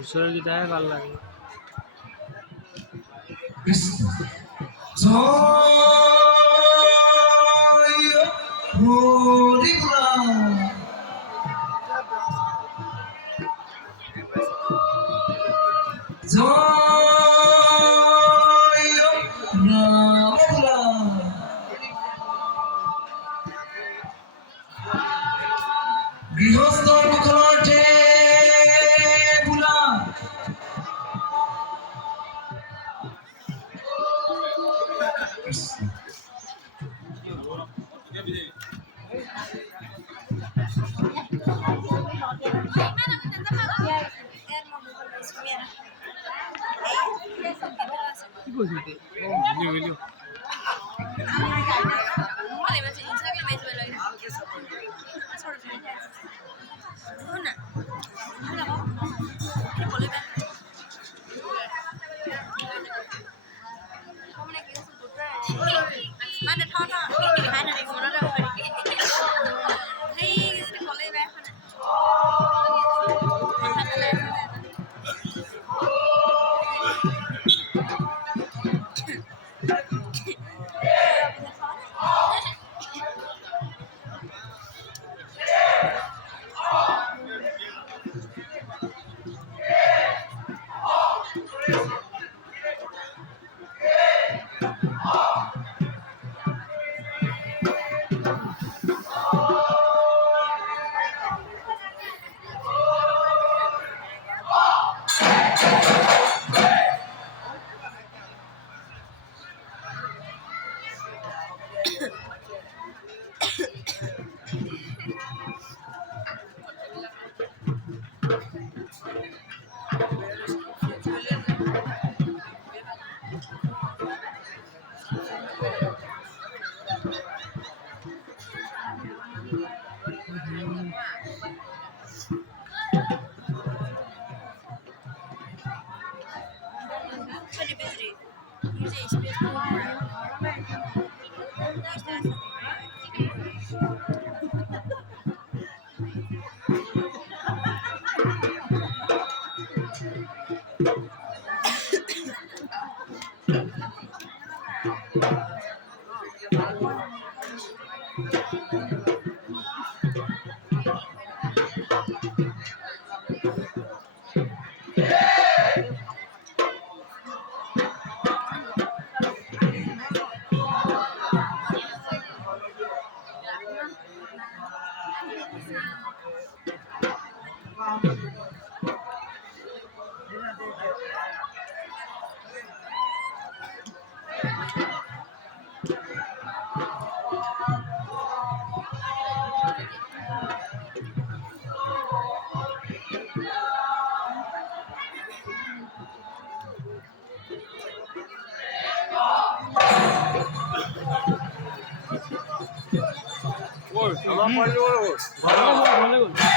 ঈশ্বরের গীতায় ভালো লাগে। গৃহস্থর মুখে বুলা কি বলছিস?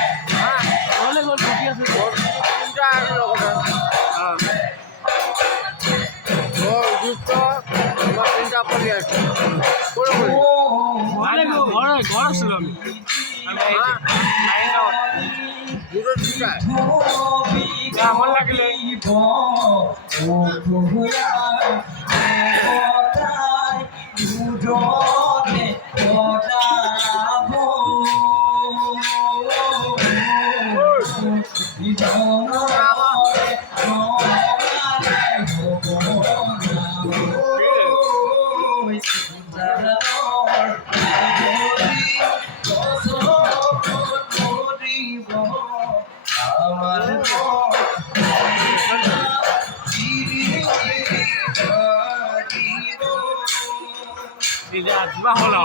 ভিডিও আমার লাগলে আসবা হলো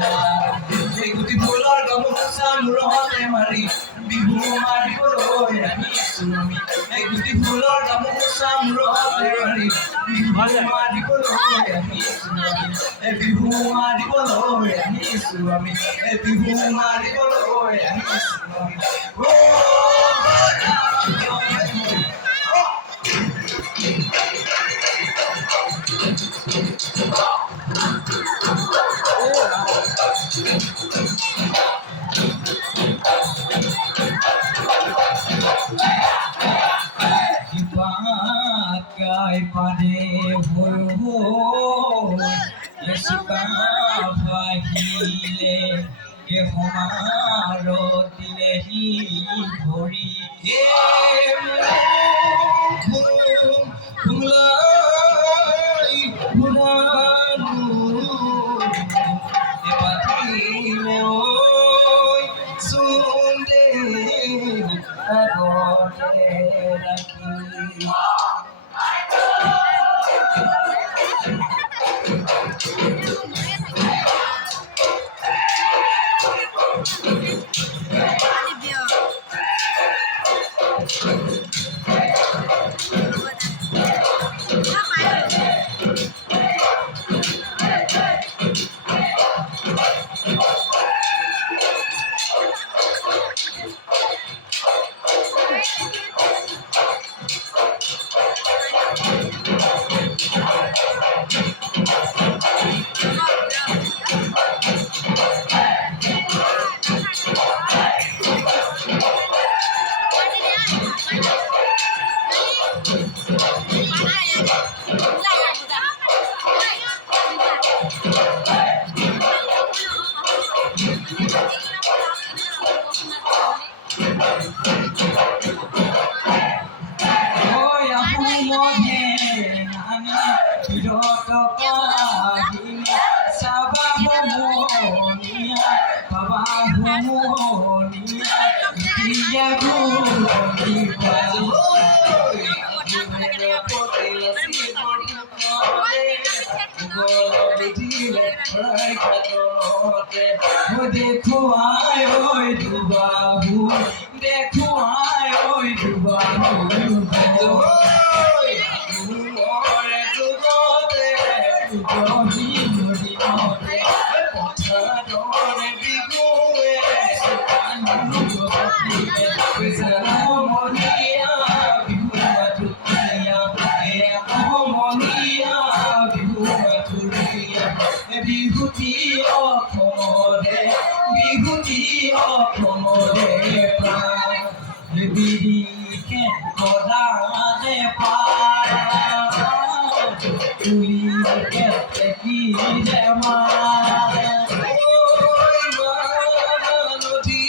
এই গুটি ফুলৰ গামোচা মূৰতে মাৰি বিহু মাৰিবলৈ আহিছো আমি এই গুটি ফুলৰ গামোচা মূৰতে মাৰি বিহু মাৰিবলৈ আহিছো আমি এই বিহু মাৰিবলৈ আহিছো আমি এই বিহু মাৰিবলৈ আহিছো আমি Bagai pada hulu, suka bahile ke hamaro dilehi bori mulai bulanu debatile oi sunde agote lagi देखो आयो दुबाहु देखो आयो दुबाहु मोरे जुगोते जोही नदी मोते पछा डोरे बिगुए सुकानु जोती बेसरा मोनिया बिगुआ तुतिया ए मोनिया बिगुआ तुतिया बिहुती অসমৰে বিহুতি অসমৰে প্ৰাণ বিৰিকে গদানে পাৰ তুলিকে তেকিলে মাৰ নদী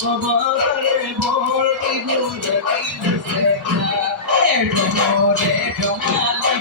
কবৰে বৰ বিহু দেখিছে ডমৰে ডমালে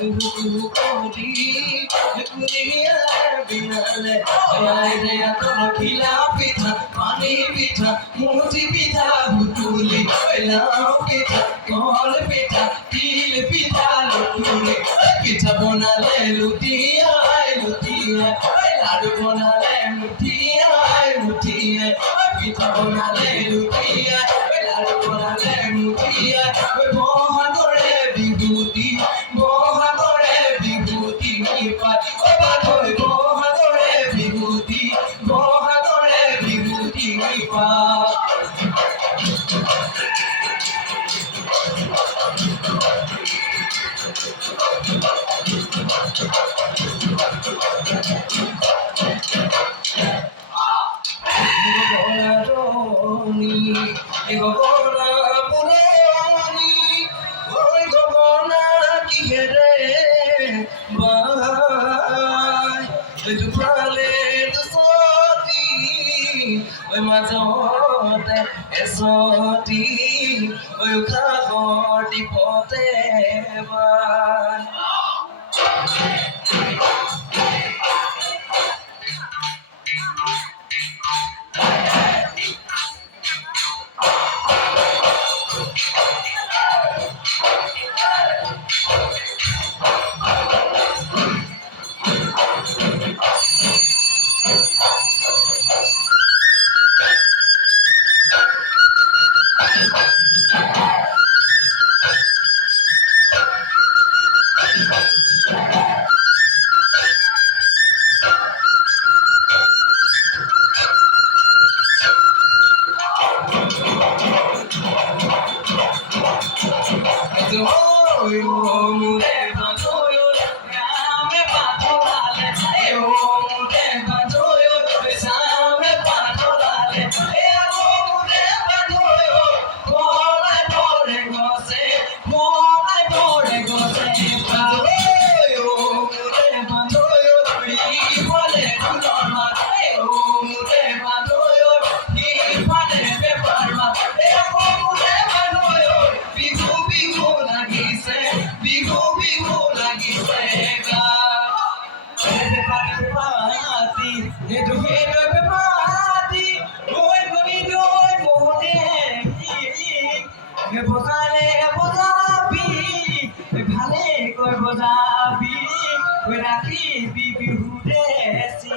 কুহু করি কুলিয়া বিনালে আয় রে তোর খিলা পিঠা পানি পিঠা মুঠি পিঠা হুতুলি লাউ পিঠা কল পিঠা তিল পিঠা লুতুলি পিঠা বনালে লুটিয়ায় লুটিয়ায় লাডু বনালে মুঠিয়ায় মুঠিয়ায় পিঠা বনালে লুটিয়ায় লাডু বনালে মুঠিয়ায় মহাদরে বিভূতি মহাদরে বিভূতি পায় ও বাঘই মহাদরে বিভূতি মহাদরে বিভূতি পায় গগনা পুরানি ওই গগনা কি রে বাই দুপালে দুসতি ওই মাজতে এসতি ওই খাগতি পতে বাই Bihu desi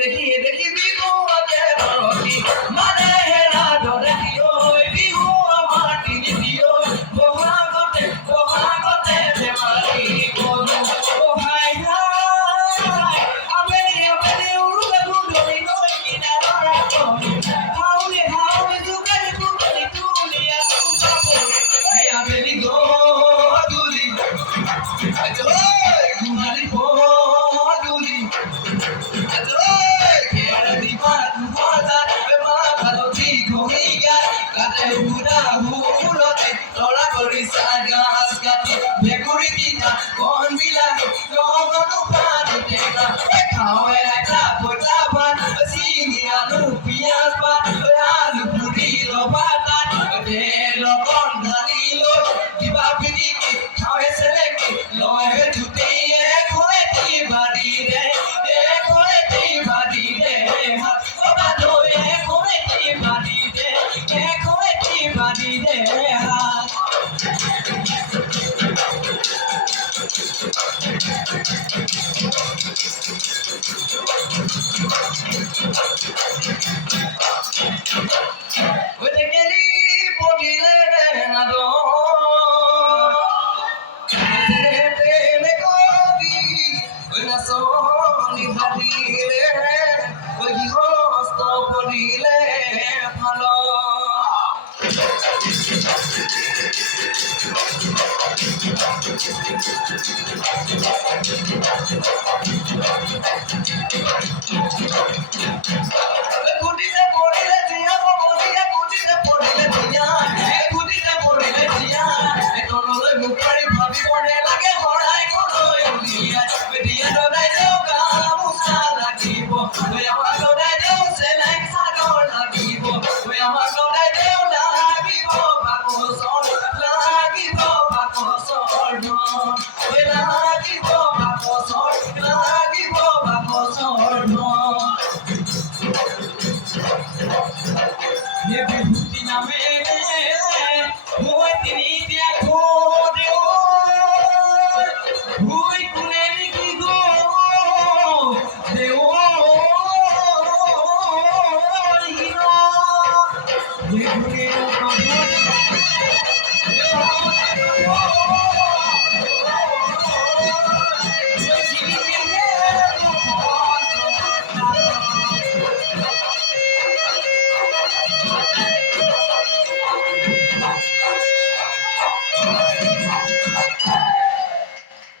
দেখি দেখি বিহু আগে রকি মানে হেরা ধরে দিও বিহু আমার তিনি দিও বহাগতে বেমারি বলো ও হাই হাই আবেলি উড়ে গুড়ি নই কিনা ধরা হাউলে দুগারি তুলিয়া তুকাবো এই আবেলি গো দুলি কুমারি গো দুলি